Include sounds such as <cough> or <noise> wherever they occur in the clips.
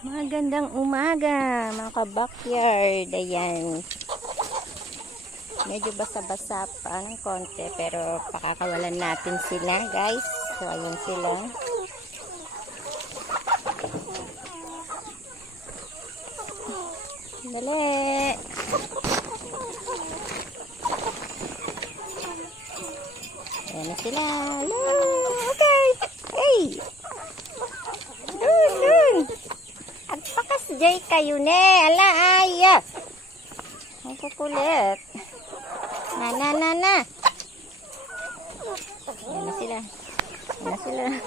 Magandang umaga, mga ka-backyard. Ayan. Medyo basa-basa pa ng konti, pero pakakawalan natin sila, guys. So, ayun sila. Dali! Ayan na sila. Look! Jay kayo ne. Ala ay. Ang kukulit. Na na na na. Ayan na sila. Ayan na sila. <laughs>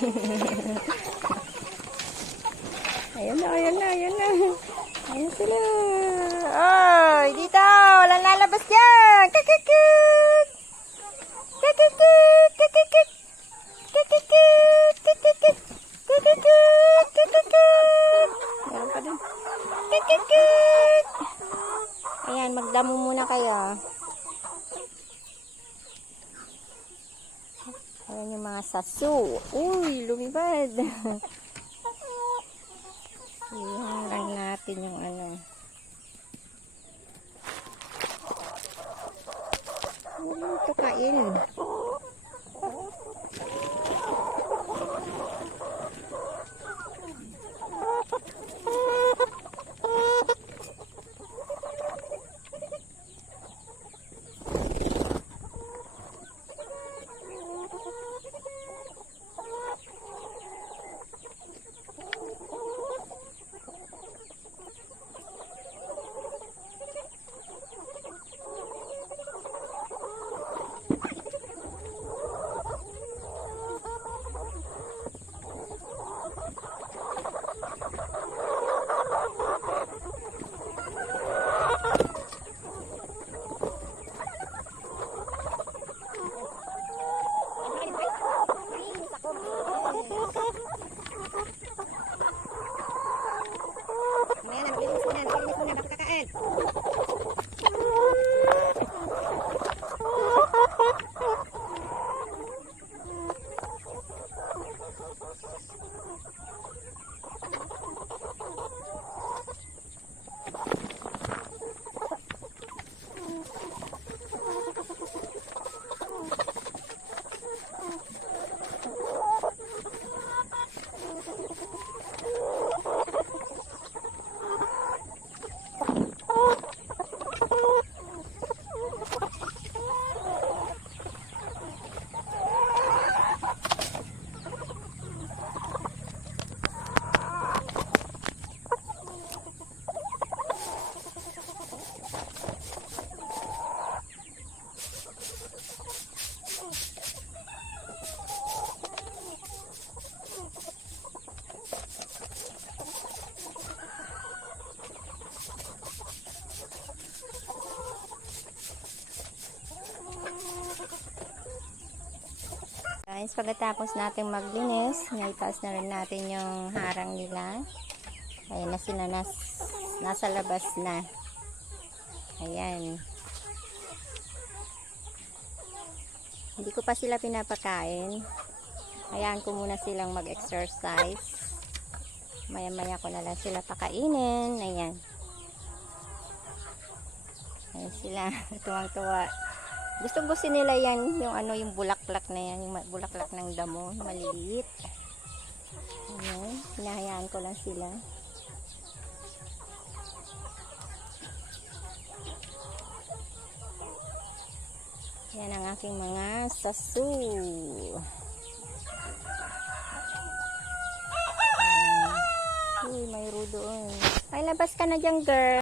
ayun na, ayun na, ayun na. Ayun sila. Ayan, magdamo muna kayo. Ayan yung mga sasu. Uy, lumibad. <laughs> Iyan lang natin yung ano. Ano ito kain? Mamaya na, maglinis muna. Maglinis Guys, pagkatapos natin maglinis, naitaas na rin natin yung harang nila. Ayan na sila, nas, nasa labas na. Ayan. Hindi ko pa sila pinapakain. Hayaan ko muna silang mag-exercise. Maya-maya ko na lang sila pakainin. Ayan. Ayan sila. <laughs> Tuwang-tuwa. Gusto gusto nila yan, yung ano, yung bulaklak na yan, yung bulaklak ng damo, maliliit. Ayan, hinahayaan ko lang sila. Yan ang aking mga sasu. Uy, may rudo. Ay, labas ka na dyan, girl.